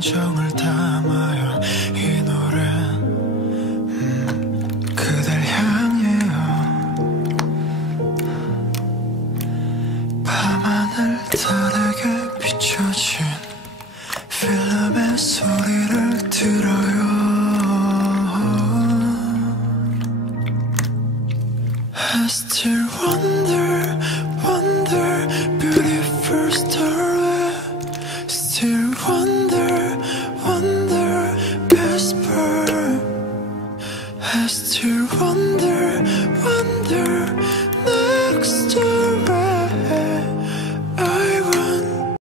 감정을 담아요. 이 노래 음, 그댈 향해요. 밤하늘 달에게 비춰진 필름의 소리를 들어요. I still wonder, has to wonder